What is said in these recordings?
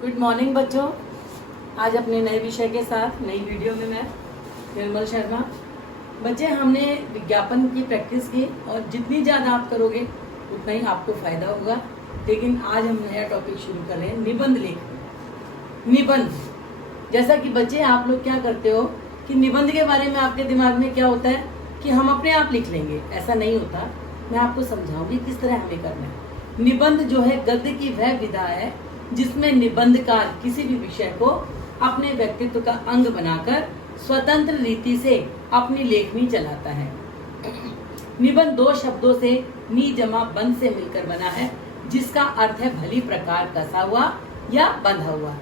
Good morning बच्चों। आज अपने नए विषय के साथ नई वीडियो में मैं निर्मल शर्मा। बच्चे, हमने विज्ञापन की प्रैक्टिस की और जितनी ज़्यादा आप करोगे उतना ही आपको फायदा होगा। लेकिन आज हम नया टॉपिक शुरू कर रहे हैं, निबंध लेखन। निबंध, जैसा कि बच्चे आप लोग क्या करते हो कि निबंध के बारे में आपके दिमाग में क्या होता है कि हम अपने आप लिख लेंगे। ऐसा नहीं होता। मैं आपको समझाऊंगी किस तरह हमें करना है। निबंध जो है गद्य की वह विधा है जिसमें निबंधकार किसी भी विषय को अपने व्यक्तित्व का अंग बनाकर स्वतंत्र रीति से अपनी लेखनी चलाता है। निबंध दो शब्दों से नी जमा बंध से मिलकर बना है, जिसका अर्थ है भली प्रकार कसा हुआ या बंधा हुआ।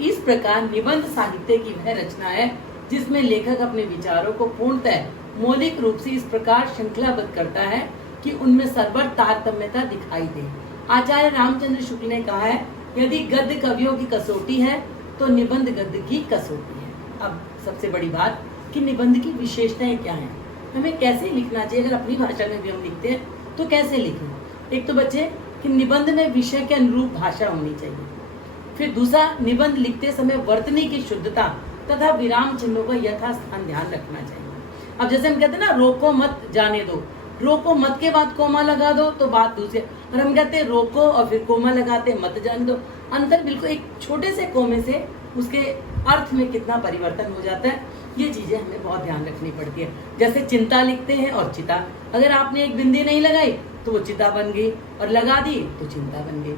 इस प्रकार निबंध साहित्य की वह रचना है जिसमें लेखक अपने विचारों को पूर्णतः मौलिक रूप से इस प्रकार श्रृंखलाबद्ध करता है कि उनमें सर्वर तारतम्यता दिखाई दे। आचार्य रामचंद्र शुक्ल ने कहा है, यदि गद्य कवियों की कसौटी है तो निबंध गद्य की कसौटी है। अब सबसे बड़ी बात कि निबंध की विशेषताएं क्या हैं, हमें कैसे लिखना चाहिए। अगर अपनी भाषा में भी हम लिखते हैं तो कैसे लिखें। एक तो बच्चे कि निबंध में विषय के अनुरूप भाषा होनी चाहिए। फिर दूसरा, निबंध लिखते समय वर्तनी की शुद्धता तथा विराम चिन्हों का यथास्थान ध्यान रखना चाहिए। अब जैसे हम कहते हैं ना, रोको मत जाने दो, रोको मत के बाद कोमा लगा दो तो बात दूसरी। और हम कहते हैं रोको और फिर कोमा लगाते मत जाने दो, अंतर बिल्कुल एक छोटे से कोमे से उसके अर्थ में कितना परिवर्तन हो जाता है। ये चीजें हमें बहुत ध्यान रखनी पड़ती है। जैसे चिंता लिखते हैं और चिता, अगर आपने एक बिंदी नहीं लगाई तो वो चिता बन गई, और लगा दी तो चिंता बन गई।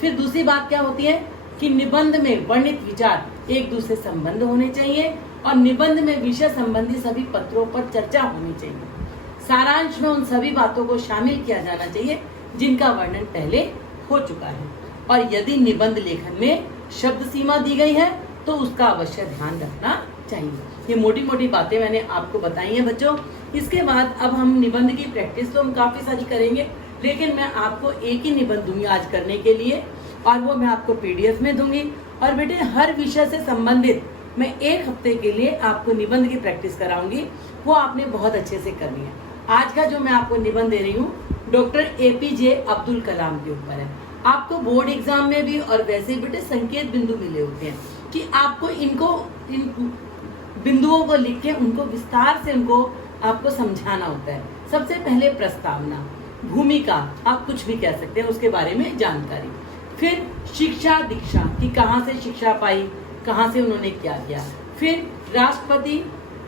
फिर दूसरी बात क्या होती है कि निबंध में वर्णित विचार एक दूसरे संबंध होने चाहिए, और निबंध में विषय संबंधी सभी पत्रों पर चर्चा होनी चाहिए। सारांश में उन सभी बातों को शामिल किया जाना चाहिए जिनका वर्णन पहले हो चुका है। और यदि निबंध लेखन में शब्द सीमा दी गई है तो उसका अवश्य ध्यान रखना चाहिए। ये मोटी मोटी बातें मैंने आपको बताई हैं बच्चों। इसके बाद अब हम निबंध की प्रैक्टिस तो हम काफी सारी करेंगे, लेकिन मैं आपको एक ही निबंध दूंगी आज करने के लिए, और वो मैं आपको PDF में दूंगी। और बेटे, हर विषय से संबंधित मैं एक हफ्ते के लिए आपको निबंध की प्रैक्टिस कराऊंगी, वो आपने बहुत अच्छे से करनी है। आज का जो मैं आपको निबंध दे रही हूँ डॉक्टर APJ अब्दुल कलाम के ऊपर है। आपको बोर्ड एग्जाम में भी और वैसे ही बेटे संकेत बिंदु मिले होते हैं कि आपको इन बिंदुओं को लिख के उनको विस्तार से उनको आपको समझाना होता है। सबसे पहले प्रस्तावना, भूमिका, आप कुछ भी कह सकते हैं, उसके बारे में जानकारी। फिर शिक्षा दीक्षा कि कहाँ से शिक्षा पाई, कहाँ से उन्होंने क्या किया। फिर राष्ट्रपति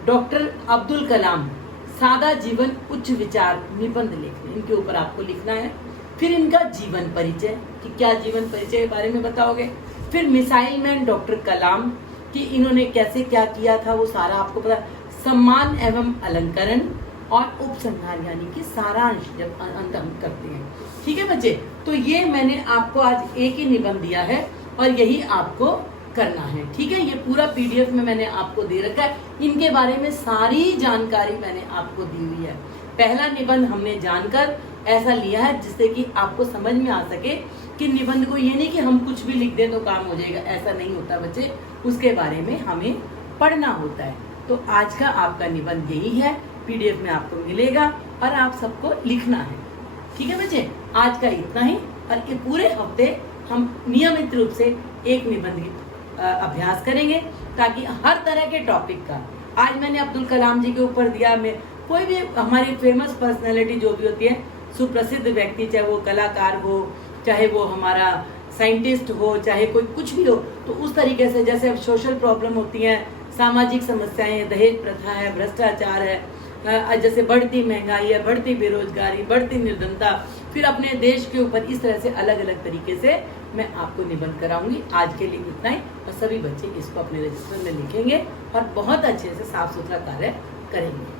डॉक्टर अब्दुल कलाम, सादा जीवन उच्च विचार, निबंध लिखने, इनके ऊपर आपको लिखना है। फिर इनका जीवन परिचय कि क्या जीवन परिचय के बारे में बताओगे। फिर मिसाइल मैन डॉक्टर कलाम कि इन्होंने कैसे क्या किया था, वो सारा आपको पता। सम्मान एवं अलंकरण और उपसंहार यानी कि सारांश जब अंत हम करते हैं। ठीक है बच्चे, तो ये मैंने आपको आज एक ही निबंध दिया है और यही आपको करना है। ठीक है, ये पूरा PDF में मैंने आपको दे रखा है। इनके बारे में सारी जानकारी मैंने आपको दी हुई है। पहला निबंध हमने जानकर ऐसा लिया है जिससे कि आपको समझ में आ सके कि निबंध को ये नहीं कि हम कुछ भी लिख दें तो काम हो जाएगा, ऐसा नहीं होता बच्चे। उसके बारे में हमें पढ़ना होता है। तो आज का आपका निबंध यही है, PDF में आपको मिलेगा और आप सबको लिखना है। ठीक है बच्चे, आज का इतना ही। और ये पूरे हफ्ते हम नियमित रूप से एक निबंध की अभ्यास करेंगे ताकि हर तरह के टॉपिक का, आज मैंने अब्दुल कलाम जी के ऊपर दिया, मैं कोई भी हमारी फेमस पर्सनालिटी जो भी होती है, सुप्रसिद्ध व्यक्ति, चाहे वो कलाकार हो, चाहे वो हमारा साइंटिस्ट हो, चाहे कोई कुछ भी हो, तो उस तरीके से जैसे अब सोशल प्रॉब्लम होती हैं, सामाजिक समस्याएं, दहेज प्रथा है, भ्रष्टाचार है, जैसे बढ़ती महंगाई है, बढ़ती बेरोजगारी, बढ़ती निर्धनता, फिर अपने देश के ऊपर, इस तरह से अलग अलग तरीके से मैं आपको निबंध कराऊंगी। आज के लिए इतना ही, और सभी बच्चे इसको अपने रजिस्टर में लिखेंगे और बहुत अच्छे से साफ सुथरा कार्य करेंगे।